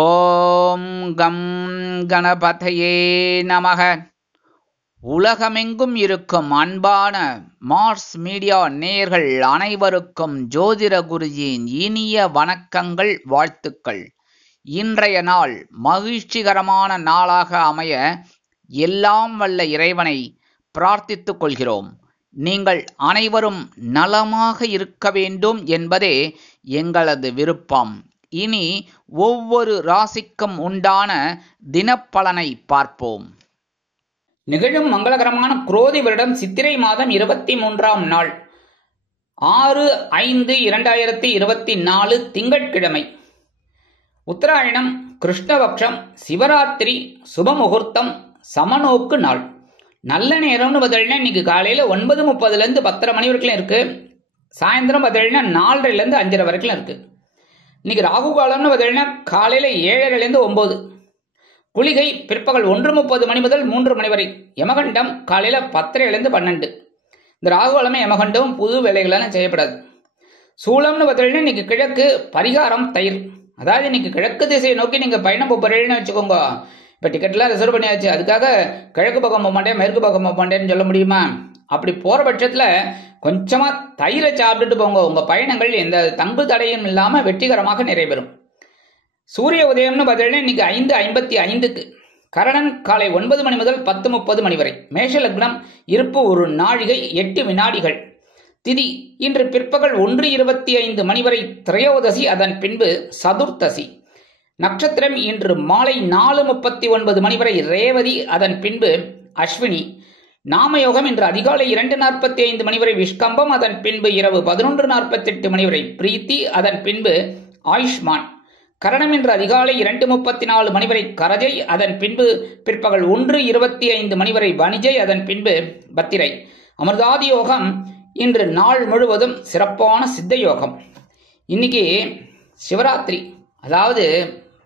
ஓம் come கணபதையே நமக. உலகமெங்கும் இருக்கும் அன்பான மார்ஸ் மீடியா நேயர்கள் அனைவருக்கும் ஜோதிட குருஜியின் இனிய வணக்கங்கள், வாழ்த்துக்கள். இன்றைய நாள் மகிழ்ச்சிகரமான நாளாக அமைய எல்லாம் வல்ல இறைவனை பிரார்த்தித்துக் கொள்கிறோம். நீங்கள் அனைவரும் நலமாக இருக்க வேண்டும் என்பதே எங்களது விருப்பம். இனி ஒவ்வொரு ராசிக்கும் உண்டான தினப்பலனை பார்ப்போம். நிகழும் மங்களகரமான குரோதி வருடம் சித்திரை மாதம் 23ஆம் நாள் 6/5/2024 திங்கட்கிழமை. உத்தராயணம், கிருஷ்ணபக்ஷம், சிவராத்திரி, சுபமுகூர்த்தம், சமநோக்கு நாள். நல்ல நேரம்னு பார்த்தீங்கன்னா இன்னைக்கு காலையில் 9:30 10:30 மணி வரைக்கும் இருக்கு. சாயந்தரம் பார்த்தீங்கன்னா 4:30 5:30 வரைக்கும் இருக்கு. இன்னைக்கு ராகு காலம்னு பார்த்தீங்கன்னா காலையில் 7:30 9. குளிகை பிற்பகல் 1:30 மணி முதல் 3 மணி வரை. யமகண்டம் காலையில் 10:30 12. இந்த ராகு காலமே யமகண்டம் புது வேலைகளெல்லாம் செய்யப்படாது. சூளம்னு பார்த்தீங்கன்னா இன்னைக்கு கிழக்கு, பரிகாரம் தயிர். அதாவது இன்னைக்கு கிழக்கு திசையை நோக்கி நீங்கள் பயணம் போகிறீங்கன்னு வச்சுக்கோங்க. இப்போ டிக்கெட்லாம் ரிசர்வ் பண்ணியாச்சு, அதுக்காக கிழக்கு பக்கம் போக மாட்டேன் மேற்கு பக்கம் போக மாட்டேன்னு சொல்ல முடியுமா? அப்படி போகிற பட்சத்தில் கொஞ்சமாக தயிரை சாப்பிட்டுட்டு போங்க. உங்கள் பயணங்கள் எந்த தங்கு தடையும் இல்லாமல் வெற்றிகரமாக நிறைவேறும். சூரிய உதயம்னு பார்த்தீங்கன்னா இன்னைக்கு 5:55. கரணன் காலை 9 மணி முதல் 10:30 மணி வரை. மேஷ லக்னம், இருப்பு 1 நாழிகை 8 வினாடிகள். திதி இன்று பிற்பகல் 1:25 மணி வரை திரையோதசி, அதன் பின்பு சதுர்த்தசி. நட்சத்திரம் இன்று மாலை 4:39 மணி வரை ரேவதி, அதன் பின்பு அஸ்வினி. நாமயோகம் இன்று அதிகாலை 2:45 மணி வரை விஷ்கம்பம், அதன் பின்பு இரவு 11:48 மணி வரை பிரீத்தி, அதன் பின்பு ஆயுஷ்மான். கரணம் இன்று அதிகாலை 2:34 மணி வரை கரஜை, அதன் பின்பு பிற்பகல் 1:25 மணி வரை வணிஜை, அதன் பின்பு பத்திரை. அமிர்தாதி யோகம் இன்று நாள் முழுவதும் சிறப்பான சித்த யோகம். இன்னைக்கு சிவராத்திரி, அதாவது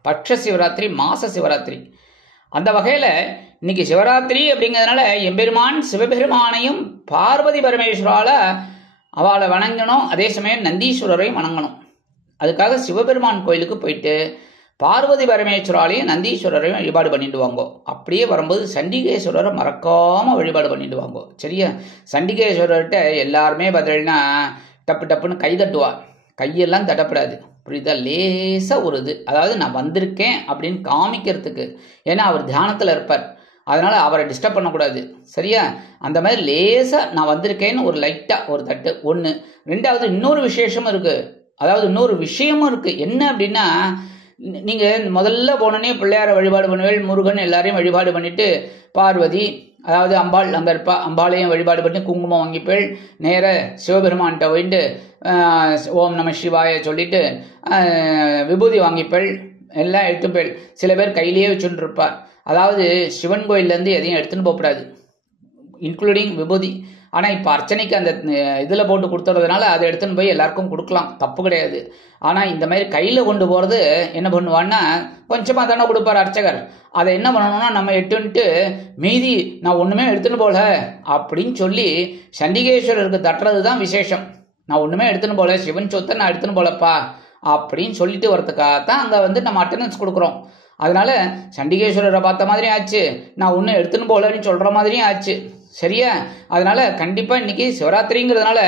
பட்ச சிவராத்திரி, மாச சிவராத்திரி. அந்த வகையில் இன்னைக்கு சிவராத்திரி அப்படிங்கிறதுனால எம்பெருமான் சிவபெருமானையும் பார்வதி பரமேஸ்வரால அவளை வணங்கணும். அதே சமயம் நந்தீஸ்வரரையும் வணங்கணும். அதுக்காக சிவபெருமான் கோயிலுக்கு போயிட்டு பார்வதி பரமேஸ்வராலையும் நந்தீஸ்வரரையும் வழிபாடு பண்ணிட்டு வாங்கோ. அப்படியே வரும்போது சண்டிகேஸ்வரரை மறக்காம வழிபாடு பண்ணிட்டு வாங்கோ. சரியா? சண்டிகேஸ்வரர்கிட்ட எல்லாருமே பார்த்தீங்கன்னா டப்பு டப்புன்னு கை தட்டுவா. கையெல்லாம் தட்டப்படாது, புரியுதா? லேசாக ஒரு இது, அதாவது நான் வந்திருக்கேன் அப்படின்னு காமிக்கிறதுக்கு. ஏன்னா அவர் தியானத்தில் இருப்பார், அதனால அவரை டிஸ்டர்ப் பண்ணக்கூடாது. சரியா? அந்த மாதிரி லேசாக நான் வந்திருக்கேன்னு ஒரு லைட்டாக ஒரு தட்டு ஒன்று. ரெண்டாவது இன்னொரு விசேஷமும் இருக்குது, அதாவது இன்னொரு விஷயமும் இருக்குது. என்ன அப்படின்னா, நீங்கள் முதல்ல போனோடனே பிள்ளையாரை வழிபாடு பண்ணுவேள், முருகன் எல்லாரையும் வழிபாடு பண்ணிட்டு பார்வதி, அதாவது அம்பாள் அங்கே இருப்பா, அம்பாளையும் வழிபாடு பண்ணி குங்குமம் வாங்கிப்பேள். நேர சிவபெருமான்கிட்ட போயிட்டு ஓம் நம சிவாய சொல்லிட்டு விபூதி வாங்கிப்பேள், எல்லாம் எடுத்துப்பேள். சில பேர் கையிலேயே வச்சுட்டு இருப்பார். அதாவது சிவன் கோயிலேருந்து எதையும் எடுத்துன்னு போகக்கூடாது, இன்க்ளூடிங் விபூதி. ஆனால் இப்போ அர்ச்சனைக்கு அந்த இதில் போட்டு கொடுத்துறதுனால அதை எடுத்துன்னு போய் எல்லாருக்கும் கொடுக்கலாம், தப்பு கிடையாது. ஆனால் இந்த மாதிரி கையில் கொண்டு போகிறது என்ன பண்ணுவான்னா, கொஞ்சமாக தானே கொடுப்பார் அர்ச்சகர். அதை என்ன பண்ணணும்னா, நம்ம எட்டுன்ட்டு மீதி நான் ஒன்றுமே எடுத்துன்னு போகல அப்படின்னு சொல்லி சண்டிகேஸ்வரருக்கு தட்டுறது தான் விசேஷம். நான் ஒன்றுமே எடுத்துன்னு போகல, சிவன் சொத்தை நான் எடுத்துன்னு போகலப்பா அப்படின்னு சொல்லிட்டு வரதுக்காகத்தான் அங்கே நம்ம அட்டண்டன்ஸ் கொடுக்குறோம். அதனால சண்டிகேஸ்வரரை பார்த்த மாதிரியும் ஆச்சு, நான் ஒன்றும் எடுத்துன்னு போகலன்னு சொல்கிற மாதிரியும் ஆச்சு. சரியா? அதனால கண்டிப்பாக இன்னைக்கு சிவராத்திரிங்கிறதுனால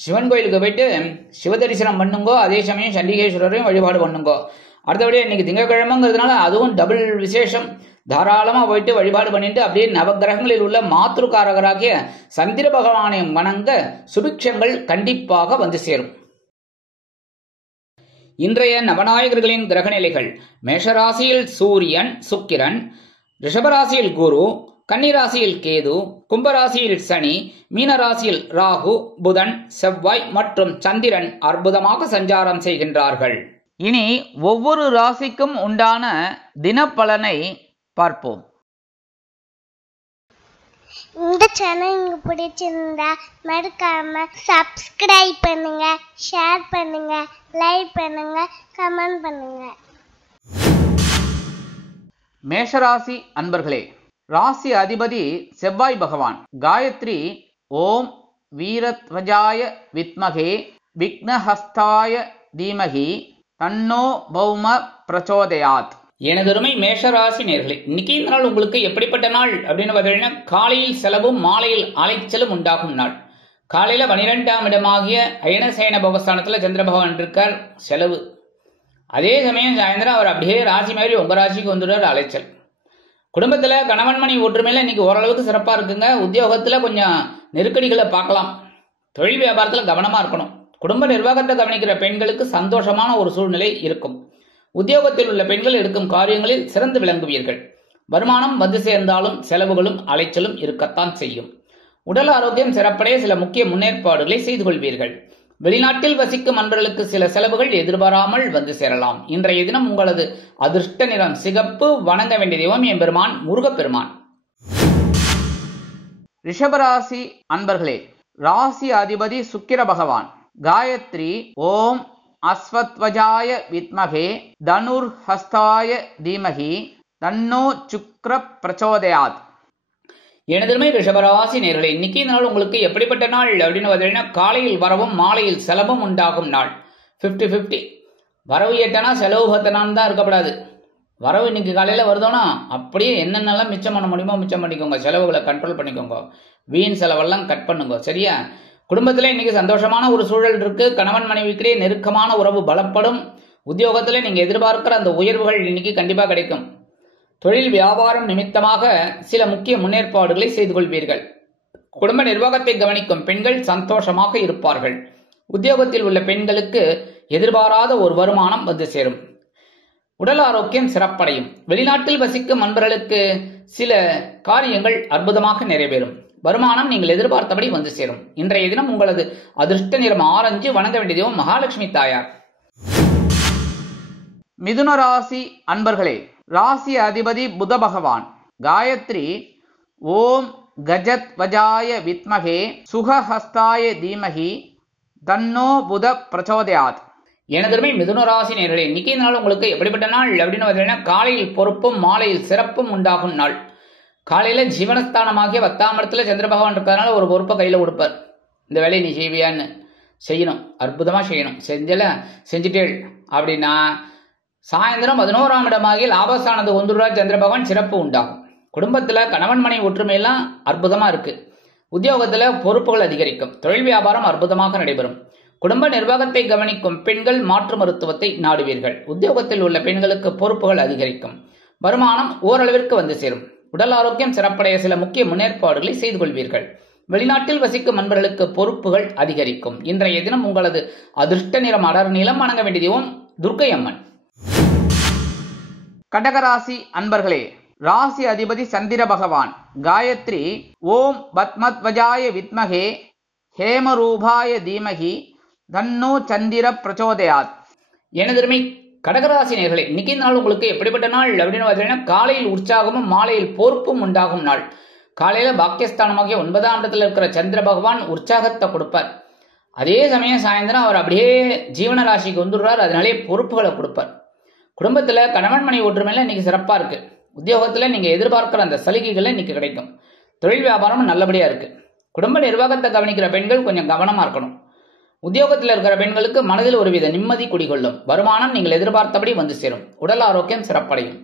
சிவன் கோயிலுக்கு போயிட்டு சிவ தரிசனம் பண்ணுங்கோ, அதே சமயம் சண்டிகேஸ்வரரையும் வழிபாடு பண்ணுங்கோ. அடுத்தபடியாக இன்னைக்கு திங்கட்கிழமைங்கிறதுனால அதுவும் டபுள் விசேஷம். தாராளமாக போயிட்டு வழிபாடு பண்ணிட்டு அப்படியே நவகிரகங்களில் உள்ள மாத்ருகாரகராகிய சந்திர பகவானை வணங்க சுபிக்ஷங்கள் கண்டிப்பாக வந்து சேரும். இன்றைய நவநாயகர்களின் கிரகநிலைகள்: மேஷராசியில் சூரியன் சுக்கிரன், ரிஷபராசியில் குரு, கன்னிராசியில் கேது, கும்பராசியில் சனி, மீனராசியில் ராகு, புதன், செவ்வாய் மற்றும் சந்திரன் அற்புதமாக சஞ்சாரம் செய்கின்றார்கள். இனி ஒவ்வொரு ராசிக்கும் உண்டான தினப்பலனை பார்ப்போம். இந்த சேனல் உங்களுக்கு பிடிச்சிருந்தா மறக்காம சப்ஸ்கிரைப் பண்ணுங்க, ஷேர் பண்ணுங்க, லைக் பண்ணுங்க, கமெண்ட் பண்ணுங்க. மேஷராசி அன்பர்களே, ராசி அதிபதி செவ்வாய் பகவான். காயத்ரி ஓம் வீரத்வஜாய வித்மகே விக்னஹஸ்தாய தீமகி தன்னோ பௌம பிரச்சோதயாத். எனதருமை மேஷராசி நேர்களே, இன்னைக்கு இந்த நாள் உங்களுக்கு எப்படிப்பட்ட நாள் அப்படின்னு பார்த்தீங்கன்னா, காலையில் செலவும் மாலையில் அலைச்சலும் உண்டாகும் நாள். காலையில 12ஆம் இடமாகிய அயனசேன பவஸ்தானத்துல சந்திர பகவான் இருக்கார், செலவு. அதே சமயம் சாயந்தரம் அவர் அப்படியே ராசி மாதிரி உங்க ராசிக்கு வந்துடுறார், அலைச்சல். குடும்பத்துல கணவன் மனைவி ஒற்றுமையில இன்னைக்கு ஓரளவுக்கு சிறப்பா இருக்குங்க. உத்தியோகத்துல கொஞ்சம் நெருக்கடிகளை பார்க்கலாம். தொழில் வியாபாரத்துல கவனமா இருக்கணும். குடும்ப நிர்வாகத்தை கவனிக்கிற பெண்களுக்கு சந்தோஷமான ஒரு சூழ்நிலை இருக்கும். உத்தியோகத்தில் உள்ள பெண்கள் எடுக்கும் காரியங்களில் சிறந்து விளங்குவீர்கள். வருமானம் வந்து சேர்ந்தாலும் செலவுகளும் அலைச்சலும் இருக்கத்தான் செய்யும். உடல் ஆரோக்கியம் சிறப்படைய சில முக்கிய முன்னேற்பாடுகளை செய்து கொள்வீர்கள். வெளிநாட்டில் வசிக்கும் அன்பர்களுக்கு சில செலவுகள் எதிர்பாராமல் வந்து சேரலாம். இன்றைய தினம் உங்களது அதிர்ஷ்ட நிறம் சிகப்பு. வணங்க வேண்டிய தெய்வம் எம்பெருமான் முருகப்பெருமான். ரிஷபராசி அன்பர்களே, ராசி அதிபதி சுக்கிர பகவான். காயத்ரி ஓம் அஸ்வத்வஜாய வித்மகே தனுர் ஹஸ்தாய தீமகி தன்னோ சுக்ர பிரச்சோதயாத். எனதுமே ரிஷபராசி நேர்களே, இன்னைக்கு இந்த நாள் உங்களுக்கு எப்படிப்பட்ட நாள் அப்படின்னு பார்த்தீங்கன்னா, காலையில் வரவும் மாலையில் செலவும் உண்டாகும் நாள். 50-50. வரவு ஏட்டனா செலவு பத்தனான்னு தான் இருக்கப்படாது. வரவு இன்னைக்கு காலையில வருதோனா அப்படியே என்னென்னலாம் மிச்சம் பண்ண முடியுமோ மிச்சம் பண்ணிக்கோங்க. செலவுகளை கண்ட்ரோல் பண்ணிக்கோங்க. வீண் செலவெல்லாம் கட் பண்ணுங்க, சரியா? குடும்பத்துல இன்னைக்கு சந்தோஷமான ஒரு சூழல் இருக்கு. கணவன் மனைவிக்கிடையே நெருக்கமான உறவு பலப்படும். உத்தியோகத்துல நீங்க எதிர்பார்க்கிற அந்த உயர்வுகள் இன்னைக்கு கண்டிப்பா கிடைக்கும். தொழில் வியாபாரம் நிமித்தமாக சில முக்கிய முன்னேற்பாடுகளை செய்து கொள்வீர்கள். குடும்ப நிர்வாகத்தை கவனிக்கும் பெண்கள் சந்தோஷமாக இருப்பார்கள். உத்தியோகத்தில் உள்ள பெண்களுக்கு எதிர்பாராத ஒரு வருமானம் வந்து சேரும். உடல் ஆரோக்கியம் சிறப்படையும். வெளிநாட்டில் வசிக்கும் நண்பர்களுக்கு சில காரியங்கள் அற்புதமாக நிறைவேறும். வருமானம் நீங்கள் எதிர்பார்த்தபடி வந்து சேரும். இன்றைய தினம் உங்களது அதிர்ஷ்ட நிறம் ஆரஞ்சு. வணங்க வேண்டிய தெய்வம் மகாலட்சுமி தாயார். மிதுன ராசி அன்பர்களே, ராசி அதிபதி புத பகவான். காயத்ரி ஓம் கஜத் வஜாய வித்மகே சுகஹஸ்தாய தீமகி தன்னோ புத பிரச்சோதயாத். எனதருமை மிதுன ராசி நேர்களே, இன்னைக்கு நாள் உங்களுக்கு எப்படிப்பட்ட நாள் அப்படின்னு பார்த்தீங்கன்னா, காலையில் பொறுப்பும் மாலையில் சிறப்பும் உண்டாகும் நாள். காலையில ஜீவனஸ்தானமாகிய 10ஆம் இடத்துல சந்திர பகவான் இருக்கிறதுனால ஒரு பொறுப்பை கையில கொடுப்பார். இந்த வேலையை நீ செய்வியான்னு செய்யணும், அற்புதமா செய்யணும். செஞ்சுட்டேள் அப்படின்னா சாயந்தரம் 11ஆம் இடமாகிய லாபஸ்தானது ஒன்றுரூவா சந்திர பகவான் சிறப்பு உண்டாகும். குடும்பத்துல கணவன் மனைவி ஒற்றுமையெல்லாம் அற்புதமா இருக்கு. உத்தியோகத்துல பொறுப்புகள் அதிகரிக்கும். தொழில் வியாபாரம் அற்புதமாக நடைபெறும். குடும்ப நிர்வாகத்தை கவனிக்கும் பெண்கள் மாற்று மருத்துவத்தை நாடுவீர்கள். உத்தியோகத்தில் உள்ள பெண்களுக்கு பொறுப்புகள் அதிகரிக்கும். வருமானம் ஓரளவிற்கு வந்து சேரும். உடல் ஆரோக்கியம் சிறப்படைய சில முக்கிய முன்னேற்பாடுகளை செய்து கொள்வீர்கள். வெளிநாட்டில் வசிக்கும் நண்பர்களுக்கு பொறுப்புகள் அதிகரிக்கும். இன்றைய தினம் உங்களது அதிர்ஷ்ட நிறம் அடர் நீளம். வணங்க வேண்டிய தெய்வம் துர்க்கை அம்மன். கடகராசி அன்பர்களே, ராசி அதிபதி சந்திர பகவான். காயத்ரி ஓம் பத்மத்வஜாய வித்மகே ஹேமரூபாய தீமகி தன்னோ சந்திர பிரச்சோதயாத். எனதருமை கடகராசி நேர்களே, இன்னைக்கு நாள் உங்களுக்கு எப்படிப்பட்ட நாள் அப்படின்னு பார்த்தீங்கன்னா, காலையில் உற்சாகமும் மாலையில் பொறுப்பும் உண்டாகும் நாள். காலையில பாக்கியஸ்தானமாகிய 9ஆம் இடத்துல இருக்கிற சந்திர பகவான் உற்சாகத்தை கொடுப்பார். அதே சமயம் சாயந்தரம் அவர் அப்படியே ஜீவன ராசிக்கு வந்துடுறார். அதனாலே பொறுப்புகளை கொடுப்பார். குடும்பத்துல கணவன் மனைவி ஒற்றுமையில இன்னைக்கு சிறப்பா இருக்கு. உத்தியோகத்துல நீங்க எதிர்பார்க்கிற அந்த சலுகைகள் இன்னைக்கு கிடைக்கும். தொழில் வியாபாரம் நல்லபடியா இருக்கு. குடும்ப நிர்வாகத்தை கவனிக்கிற பெண்கள் கொஞ்சம் கவனமா இருக்கணும். உத்தியோகத்தில் இருக்கிற பெண்களுக்கு மனதில் ஒருவித நிம்மதி குடிகொள்ளும். வருமானம் நீங்கள் எதிர்பார்த்தபடி வந்து சேரும். உடல் ஆரோக்கியம் சிறப்படையும்.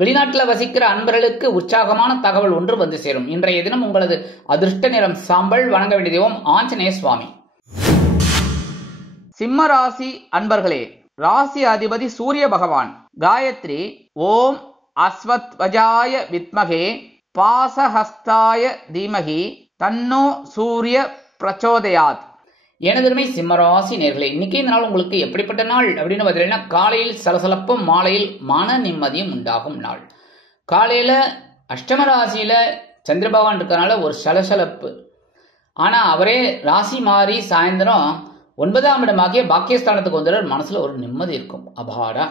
வெளிநாட்டில் வசிக்கிற அன்பர்களுக்கு உற்சாகமான தகவல் ஒன்று வந்து சேரும். இன்றைய தினம் உங்களது அதிர்ஷ்ட நிறம் சாம்பல். வணங்க வேண்டிய தெய்வம் ஆஞ்சநேய சுவாமி. சிம்ம ராசி அன்பர்களே, ராசி அதிபதி சூரிய பகவான். காயத்ரி ஓம் அஸ்வத்வஜாய வித்மகே பாசஹஸ்தாய தீமகி தன்னோ சூரிய பிரச்சோதயாத். எனதுமே சிம்மராசி நேர்களே, இன்னைக்கு இந்த நாள் உங்களுக்கு எப்படிப்பட்ட நாள் அப்படின்னு பார்த்தீங்கன்னா, காலையில் சலசலப்பும் மாலையில் மன நிம்மதியும் உண்டாகும் நாள். காலையில அஷ்டம ராசியில சந்திர பகவான் இருக்கிறனால ஒரு சலசலப்பு. ஆனா அவரே ராசி மாறி சாயந்தரம் 9ஆம் இடமாகிய பாக்கியஸ்தானத்துக்கு வந்துடுற மனசுல ஒரு நிம்மதி இருக்கும். அபாடா,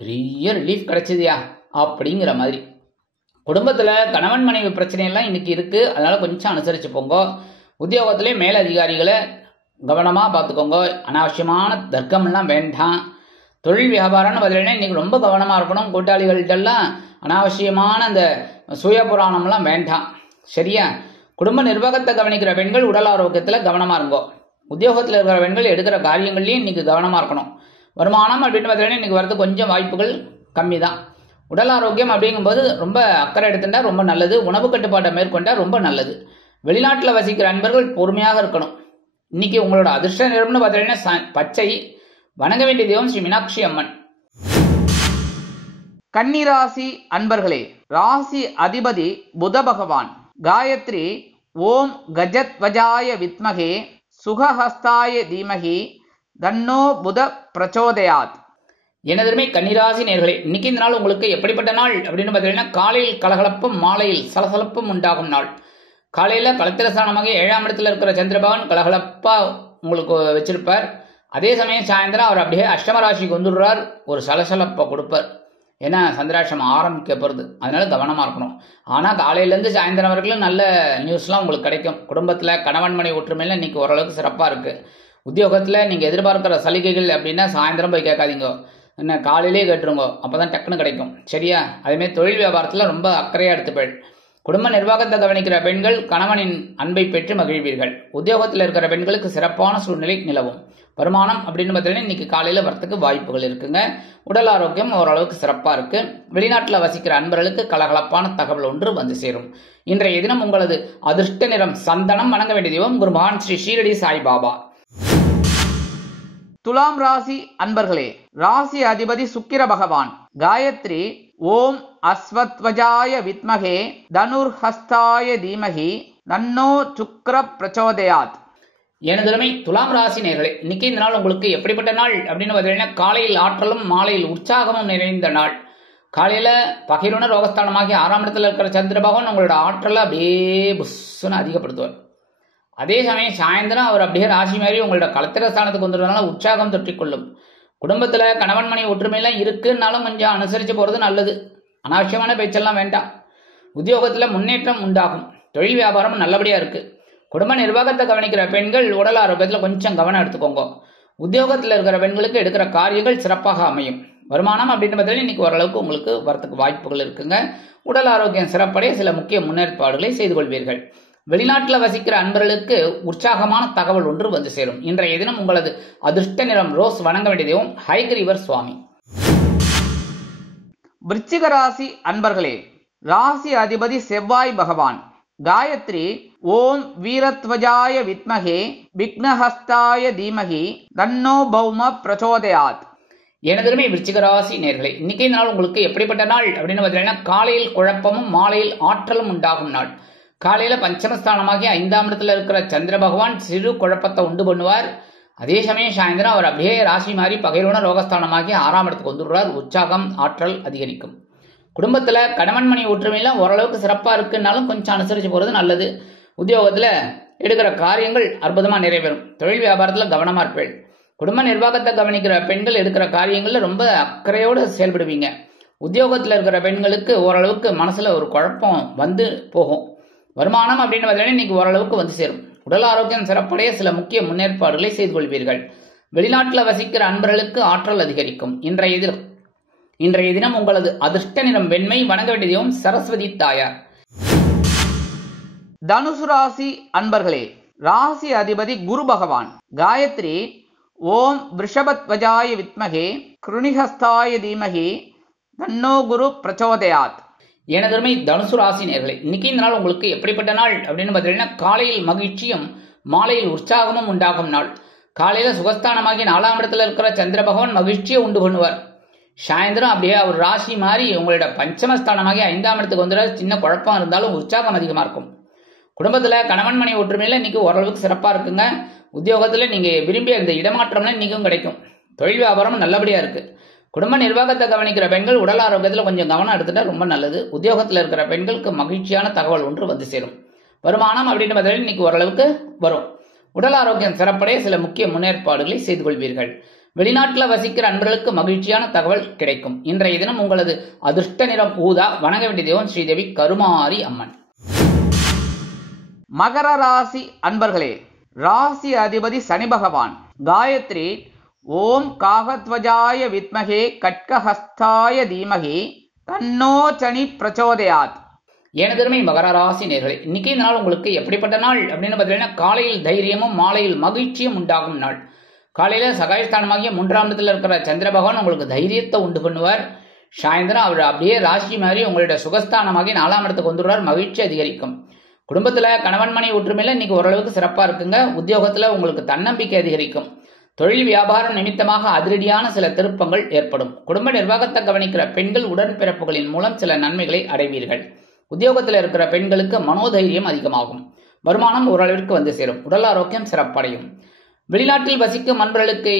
பெரிய ரிலீஃப் கிடைச்சதியா அப்படிங்கிற மாதிரி. குடும்பத்துல கணவன் மனைவி பிரச்சனையெல்லாம் இன்னைக்கு இருக்கு. அதனால கொஞ்சம் அனுசரிச்சு போங்க. உத்தியோகத்திலே மேல அதிகாரிகளை கவனமா பார்த்துக்கோங்க. அனாவசியமான தர்க்கம்லாம் வேண்டாம். தொழில் வியாபாரம்னு பதிலா இன்னைக்கு ரொம்ப கவனமா இருக்கணும். கூட்டாளிகள்கிட்டெல்லாம் அனாவசியமான அந்த சுய புராணம்லாம் வேண்டாம், சரியா? குடும்ப நிர்வாகத்தை கவனிக்கிற பெண்கள் உடல் ஆரோக்கியத்துல கவனமா இருங்கோ. உத்தியோகத்தில் இருக்கிற பெண்கள் எடுக்கிற காரியங்கள்லயும் இன்னைக்கு கவனமா இருக்கணும். வருமானம் அப்படின்னு பார்த்தீங்கன்னா இன்னைக்கு வரது கொஞ்சம் வாய்ப்புகள் கம்மி தான். உடல் ஆரோக்கியம் அப்படிங்கும்போது ரொம்ப அக்கறை எடுத்துட்டா ரொம்ப நல்லது. உணவு கட்டுப்பாட்டை மேற்கொண்டா ரொம்ப நல்லது. வெளிநாட்டில் வசிக்கிற அன்பர்கள் பொறுமையாக இருக்கணும். இன்னைக்கு உங்களோட அதிர்ஷ்ட நிறம்னு பார்த்தீங்கன்னா பச்சை. வணங்க வேண்டிய தெய்வம் ஸ்ரீ மீனாட்சி அம்மன். கன்னிராசி அன்பர்களே, ராசி அதிபதி புத பகவான். காயத்ரி ஓம் கஜத்வஜாய வித்மகே சுகஹஸ்தாய தீமகி தன்னோ புத பிரச்சோதயாத். எனதருமை கன்னிராசி நேர்களே, இன்னைக்கு இந்த நாள் உங்களுக்கு எப்படிப்பட்ட நாள் அப்படின்னு பார்த்தீங்கன்னா, காலையில் கலகலப்பும் மாலையில் சலசலப்பும் உண்டாகும் நாள். காலையில் களத்திரஸ்தானமாக 7ஆம் இடத்துல இருக்கிற சந்திரபகவான் கலகலப்பா உங்களுக்கு வச்சிருப்பார். அதே சமயம் சாயந்தரம் அவர் அப்படியே அஷ்டமராசிக்கு வந்துடுறார், ஒரு சலசலப்பை கொடுப்பார். ஏன்னா சந்திராஷ்டமம் ஆரம்பிக்க போகிறது, அதனால கவனமாக இருக்கணும். ஆனால் காலையிலேருந்து சாயந்தரம் வரைக்கும் நல்ல நியூஸ்லாம் உங்களுக்கு கிடைக்கும். குடும்பத்தில் கணவன் மனை ஒற்றுமையில் இன்னைக்கு ஓரளவுக்கு சிறப்பாக இருக்குது. உத்தியோகத்தில் நீங்கள் எதிர்பார்க்குற சலுகைகள் அப்படின்னா சாயந்தரம் போய் கேட்காதீங்க, என்ன காலையிலே கேட்டுருங்க, அப்போ தான் டக்குன்னு கிடைக்கும். சரியா? அதேமாதிரி தொழில் வியாபாரத்தில் ரொம்ப அக்கறையாக எடுத்துப்பேன். குடும்ப நிர்வாகத்தை கவனிக்கிற பெண்கள் கணவனின் அன்பை பெற்று மகிழ்வீர்கள். உத்தியோகத்தில் இருக்கிற பெண்களுக்கு சிறப்பான சூழ்நிலை நிலவும். வருமானம் அப்படின்னு பார்த்தீங்கன்னா இன்னைக்கு காலையில் வரத்துக்கு வாய்ப்புகள் இருக்குங்க. உடல் ஆரோக்கியம் ஓரளவுக்கு சிறப்பாக இருக்கு. வெளிநாட்டில் வசிக்கிற அன்பர்களுக்கு கலகலப்பான தகவல் ஒன்று வந்து சேரும். இன்றைய தினம் உங்களது அதிர்ஷ்ட நிறம் சந்தனம். வணங்க வேண்டிய தெய்வம் குரு மகான் ஸ்ரீ ஷீரடி சாய்பாபா. துலாம் ராசி அன்பர்களே, ராசி அதிபதி சுக்கிர பகவான். காயத்ரி ஓம் அஸ்வத்வஜாய வித்மகே தனுர்ஹஸ்தாய தீமகி தன்னோ சுக்ர பிரச்சோதயாத். எனதுமை துலாம் ராசி நேர்களே, இன்னைக்கு இந்த நாள் உங்களுக்கு எப்படிப்பட்ட நாள் அப்படின்னு பார்த்தீங்கன்னா, காலையில் ஆற்றலும் மாலையில் உற்சாகமும் நிறைந்த நாள். காலையில் பகைருண ரோகஸ்தானமாகி 6ஆம் இடத்துல இருக்கிற சந்திர பகவான் உங்களோட ஆற்றலை அப்படியே புஷ்ஷுன்னு அதிகப்படுத்துவார். அதே சமயம் சாயந்தரம் அவர் அப்படியே ராசி மாதிரி உங்களோட களத்திரஸ்தானத்துக்கு வந்துடுறதுனால உற்சாகம் தொற்றிக்கொள்ளும். குடும்பத்தில் கணவன் மனை ஒற்றுமையெல்லாம் இருக்குன்னாலும் கொஞ்சம் அனுசரித்து போகிறது நல்லது. அனாவசியமான பேச்செல்லாம் வேண்டாம். உத்தியோகத்தில் முன்னேற்றம் உண்டாகும். தொழில் வியாபாரம் நல்லபடியாக இருக்குது. குடும்ப நிர்வாகத்தை கவனிக்கிற பெண்கள் உடல் ஆரோக்கியத்தில் கொஞ்சம் கவனம் எடுத்துக்கோங்க. உத்தியோகத்தில் இருக்கிற பெண்களுக்கு எடுக்கிற காரியங்கள் சிறப்பாக அமையும். வருமானம் அப்படின்னு பார்த்தீங்கன்னா இன்னைக்கு ஓரளவுக்கு உங்களுக்கு வரத்துக்கு வாய்ப்புகள் இருக்குங்க. உடல் ஆரோக்கியம் சிறப்படைய சில முக்கிய முன்னேற்பாடுகளை செய்து கொள்வீர்கள். வெளிநாட்டில் வசிக்கிற அன்பர்களுக்கு உற்சாகமான தகவல் ஒன்று வந்து சேரும். இன்றைய தினம் உங்களது அதிர்ஷ்ட நிறம் ரோஸ். வணங்க வேண்டிய தெய்வம் ஹைகிரீவர் சுவாமி. விருச்சிக ராசி அன்பர்களே, ராசி அதிபதி செவ்வாய் பகவான். காயத்ரி ஓம் வீரத்வஜாய வித்மகே விக்னஹஸ்தாய தீமகி தன்னோ பௌம பிரச்சோதயாத். எனதுமே விருச்சிக ராசி நேர்களே, இன்னைக்கு இந்த நாள் உங்களுக்கு எப்படிப்பட்ட நாள் அப்படின்னு பார்த்தீங்கன்னா, காலையில் குழப்பமும் மாலையில் ஆற்றலும் உண்டாகும் நாள். காலையில் பஞ்சமஸ்தானமாகி 5ஆம் இடத்துல இருக்கிற சந்திர பகவான் சிறு குழப்பத்தை உண்டு பண்ணுவார். அதே சமயம் சாயந்தரம் அவர் அப்படியே ராசி மாறி பகைருண ரோகஸ்தானமாகி 6ஆம் இடத்துக்கு வந்துடுறார். உற்சாகம் ஆற்றல் அதிகரிக்கும். குடும்பத்தில் கணவன் மனை ஒற்றுமையெல்லாம் ஓரளவுக்கு சிறப்பாக இருக்குன்னாலும் கொஞ்சம் அனுசரித்து போகிறது நல்லது. உத்தியோகத்தில் எடுக்கிற காரியங்கள் அற்புதமாக நிறைவேறும். தொழில் வியாபாரத்தில் கவனமாக இருப்பேன். குடும்ப நிர்வாகத்தை கவனிக்கிற பெண்கள் எடுக்கிற காரியங்களில் ரொம்ப அக்கறையோடு செயல்படுவீங்க. உத்தியோகத்தில் இருக்கிற பெண்களுக்கு ஓரளவுக்கு மனசில் ஒரு குழப்பம் வந்து போகும். வருமானம் அப்படின்னு பார்த்தீங்கன்னா இன்னைக்கு ஓரளவுக்கு வந்து சேரும். உடல் ஆரோக்கியம் சிறப்படைய சில முக்கிய முன்னேற்பாடுகளை செய்து கொள்வீர்கள். வெளிநாட்டில் வசிக்கிற அன்பர்களுக்கு ஆற்றல் அதிகரிக்கும். இன்றைய தினம் உங்களது அதிர்ஷ்ட நிறம் வெண்மை. வணங்க வேண்டிய தெய்வம் சரஸ்வதி தாயார். தனுசு ராசி அன்பர்களே, ராசி அதிபதி குரு பகவான். காயத்ரி ஓம் விருஷபத்வஜாய வித்மகே கிருணிஹஸ்தாய தீமகி தன்னோ குரு பிரச்சோதயாத். எனதருமை தனுசு ராசி நேர்களே, இன்னைக்கு இந்த நாள் உங்களுக்கு எப்படிப்பட்ட நாள் அப்படின்னு பார்த்தீங்கன்னா, காலையில் மகிழ்ச்சியும் மாலையில் உற்சாகமும் உண்டாகும் நாள். காலையில் சுகஸ்தானமாகி 4ஆம் இடத்துல இருக்கிற சந்திர பகவான் மகிழ்ச்சியை உண்டு பண்ணுவார். சாயந்தரம் அப்படியே அவர் ராசி மாறி உங்களோட பஞ்சமஸ்தானமாகி 5ஆம் இடத்துக்கு வந்துடுற. சின்ன குழப்பம் இருந்தாலும் உற்சாகம் அதிகமாக இருக்கும். குடும்பத்தில் கணவன் மனை ஒற்றுமையில் இன்னைக்கு ஓரளவுக்கு சிறப்பாக இருக்குங்க. உத்தியோகத்தில் நீங்கள் விரும்பிய அந்த இடமாற்றம்லாம் இன்றைக்கும் கிடைக்கும். தொழில் வியாபாரம் நல்லபடியாக இருக்குது. குடும்ப நிர்வாகத்தை கவனிக்கிற பெண்கள் உடல் ஆரோக்கியத்தில் கொஞ்சம் கவனம் எடுத்துட்டா ரொம்ப நல்லது. உத்தியோகத்தில் இருக்கிற பெண்களுக்கு மகிழ்ச்சியான தகவல் ஒன்று வந்து சேரும். வருமானம் அப்படின்னு பார்த்தீங்கன்னா இன்னைக்கு ஓரளவுக்கு வரும். உடல் ஆரோக்கியம் சிறப்படைய சில முக்கிய முன்னேற்பாடுகளை செய்து கொள்வீர்கள். வெளிநாட்டில் வசிக்கிற அன்பர்களுக்கு மகிழ்ச்சியான தகவல் கிடைக்கும். இன்றைய தினம் உங்களது அதிர்ஷ்ட நிறம் ஊதா. வணங்க வேண்டிய தெய்வம் ஸ்ரீதேவி கருமாரி அம்மன். மகர ராசி அன்பர்களே, ராசி அதிபதி சனி பகவான். காயத்ரி ஓம் காகத்வஜாய வித்மகே கட்கஹஸ்தாய தீமகி தன்னோ சனி பிரச்சோதயாத். எனதருமை மகர ராசி நேர்களே, இன்னைக்கு இந்த நாள் உங்களுக்கு எப்படிப்பட்ட நாள் அப்படின்னு பார்த்தீங்கன்னா, காலையில் தைரியமும் மாலையில் மகிழ்ச்சியும் உண்டாகும் நாள். காலையில் சகாயஸ்தானமாகிய 3ஆம் இடத்துல இருக்கிற சந்திர பகவான் உங்களுக்கு தைரியத்தை உண்டு பண்ணுவார். சாயந்தரம் அவர் அப்படியே ராசி மாதிரி உங்களுடைய சுகஸ்தானமாகி 4ஆம் இடத்துக்கு வந்துடுவார். மகிழ்ச்சி அதிகரிக்கும். குடும்பத்தில் கணவன் மனைவி ஒற்றுமையில் இன்னைக்கு ஓரளவுக்கு சிறப்பாக இருக்குங்க. உத்தியோகத்தில் உங்களுக்கு தன்னம்பிக்கை அதிகரிக்கும். தொழில் வியாபாரம் நிமித்தமாக அதிரடியான சில திருப்பங்கள் ஏற்படும். குடும்ப நிர்வாகத்தை கவனிக்கிற பெண்கள் உடன்பிறப்புகளின் மூலம் சில நன்மைகளை அடைவீர்கள். உத்தியோகத்தில் இருக்கிற பெண்களுக்கு மனோதைரியம் அதிகமாகும். வருமானம் ஓரளவிற்கு வந்து சேரும். உடல் ஆரோக்கியம் சிறப்படையும். வெளிநாட்டில் வசிக்கும் நண்பர்களுக்கு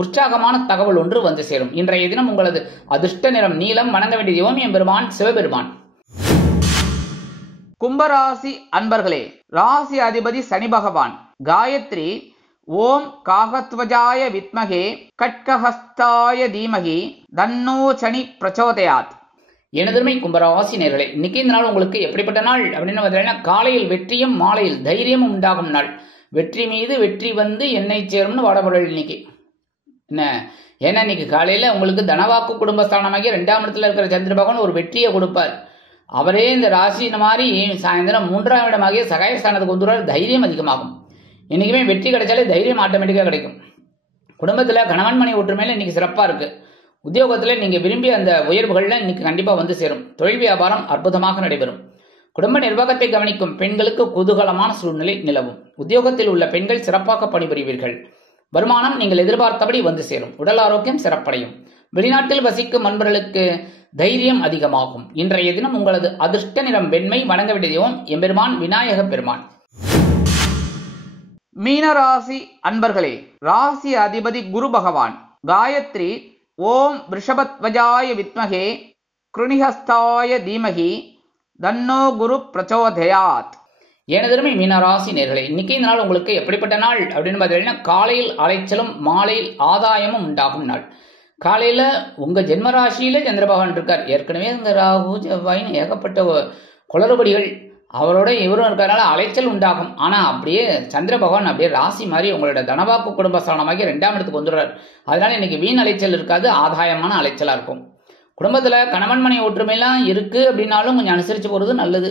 உற்சாகமான தகவல் ஒன்று வந்து சேரும். இன்றைய தினம் உங்களது அதிர்ஷ்ட நிறம் நீலம். வணங்க வேண்டிய தெய்வம் எம்பெருமான் சிவபெருமான். கும்பராசி அன்பர்களே, ராசி அதிபதி சனி பகவான். காயத்ரி ஓம் காகத்வஜாய வித்மகே கட்கஹஸ்தாய தீமகி தன்னோ சனி பிரச்சோதயாத். எனதுமை கும்பராசி நேர்களே, இன்னைக்கு இந்த நாள் உங்களுக்கு எப்படிப்பட்ட நாள் அப்படின்னு பார்த்தீங்கன்னா, காலையில் வெற்றியும் மாலையில் தைரியமும் உண்டாகும் நாள். வெற்றி மீது வெற்றி வந்து என்னை சேரும்னு வாடப்படல் இன்னைக்கு என்ன. ஏன்னா இன்னைக்கு காலையில உங்களுக்கு தனவாக்கு குடும்பஸ்தானமாகி 2ஆம் இடத்துல இருக்கிற சந்திர பகவான் ஒரு வெற்றியை கொடுப்பார். அவரே இந்த ராசி இந்த மாதிரி சாயந்தரம் 3ஆம் இடமாகிய சகாயஸ்தானத்துக்கு வந்துடுவார். தைரியம் அதிகமாகும். இன்னைக்குமே வெற்றி கிடைச்சாலே தைரியம் ஆட்டோமேட்டிக்காக கிடைக்கும். குடும்பத்தில் கணவன் மனைவி ஒற்றுமையில இன்னைக்கு சிறப்பாக இருக்கு. உத்தியோகத்தில் நீங்கள் விரும்பிய அந்த உயர்வுகள்ல இன்னைக்கு கண்டிப்பாக வந்து சேரும். தொழில் வியாபாரம் அற்புதமாக நடைபெறும். குடும்ப நிர்வாகத்தை கவனிக்கும் பெண்களுக்கு குதூகலமான சூழ்நிலை நிலவும். உத்தியோகத்தில் உள்ள பெண்கள் சிறப்பாக பணிபுரிவீர்கள். வருமானம் நீங்கள் எதிர்பார்த்தபடி வந்து சேரும். உடல் ஆரோக்கியம் சிறப்படையும். வெளிநாட்டில் வசிக்கும் நண்பர்களுக்கு தைரியம் அதிகமாகும். இன்றைய தினம் உங்களது அதிர்ஷ்ட நிறம் வெண்மை. வணங்க வேண்டிய தெய்வம் எம்பெருமான் விநாயக பெருமான். மீனராசி அன்பர்களே, ராசி அதிபதி குரு பகவான். காயத்ரி ஓம் ரிஷபத்வஜாய வித்மகே கிருணிஹஸ்தாய தீமகி தன்னோ குரு பிரச்சோதயாத். எனதருமை மீனராசி நேர்களே, இன்னைக்கு இந்த நாள் உங்களுக்கு எப்படிப்பட்ட நாள் அப்படின்னு பார்த்தீங்கன்னா, காலையில் அலைச்சலும் மாலையில் ஆதாயமும் உண்டாகும் நாள். காலையில் உங்கள் ஜென்மராசியில சந்திர பகவான் இருக்கார். ஏற்கனவே இந்த ராகு செவ்வாயின்னு ஏகப்பட்ட குளறுபடிகள் அவரோட இவரும் இருக்கிறதுனால அலைச்சல் உண்டாகும். ஆனால் அப்படியே சந்திர பகவான் அப்படியே ராசி மாதிரி உங்களோட தனவாக்கு குடும்பஸ்தானமாகி 2ஆம் இடத்துக்கு வந்துடுறார். அதனால இன்னைக்கு வீண் அலைச்சல் இருக்காது, ஆதாயமான அலைச்சலாக இருக்கும். குடும்பத்தில் கணவன் மனைவி ஒற்றுமையெல்லாம் இருக்குது அப்படின்னாலும் கொஞ்சம் அனுசரித்து போகிறது நல்லது.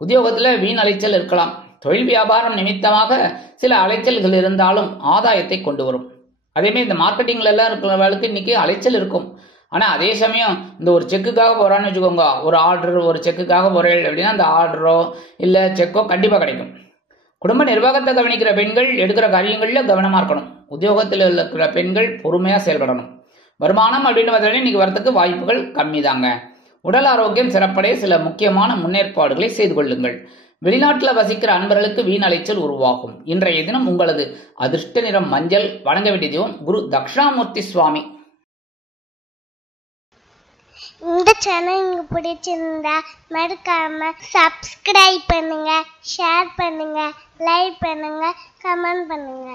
உத்தியோகத்தில் வீண் அலைச்சல் இருக்கலாம். தொழில் வியாபாரம் நிமித்தமாக சில அலைச்சல்கள் இருந்தாலும் ஆதாயத்தை கொண்டு வரும். அதேமாதிரி இந்த மார்க்கெட்டிங்ல எல்லாம் இருக்கிறவர்களுக்கு இன்னைக்கு அலைச்சல் இருக்கும். ஆனால் அதே சமயம் இந்த ஒரு செக்குக்காக போகிறான்னு வச்சுக்கோங்க, ஒரு ஆர்டர் ஒரு செக்குக்காக போகிறேன் அப்படின்னா அந்த ஆர்டரோ இல்லை செக்கோ கண்டிப்பாக கிடைக்கும். குடும்ப நிர்வாகத்தை கவனிக்கிற பெண்கள் எடுக்கிற காரியங்களில் கவனமாக இருக்கணும். உத்தியோகத்தில் இருக்கிற பெண்கள் பொறுமையாக செயல்படணும். வருமானம் அப்படின்னு பார்த்தீங்கன்னா இன்னைக்கு வரத்துக்கு வாய்ப்புகள் கம்மி தாங்க. உடல் ஆரோக்கியம் சிறப்படைய சில முக்கியமான முன்னேற்பாடுகளை செய்து கொள்ளுங்கள். வெளிநாட்டில் வசிக்கிற அன்பர்களுக்கு வீண் அலைச்சல் உருவாகும். இன்றைய தினம் உங்களது அதிர்ஷ்ட நிறம் மஞ்சள். வணங்க வேண்டிய தெய்வம் குரு தக்ஷணாமூர்த்தி சுவாமி. இந்த சேனல் உங்களுக்கு பிடிச்சிருந்தா மறக்காம சப்ஸ்கிரைப் பண்ணுங்க, ஷேர் பண்ணுங்க, லைக் பண்ணுங்க, கமெண்ட் பண்ணுங்க.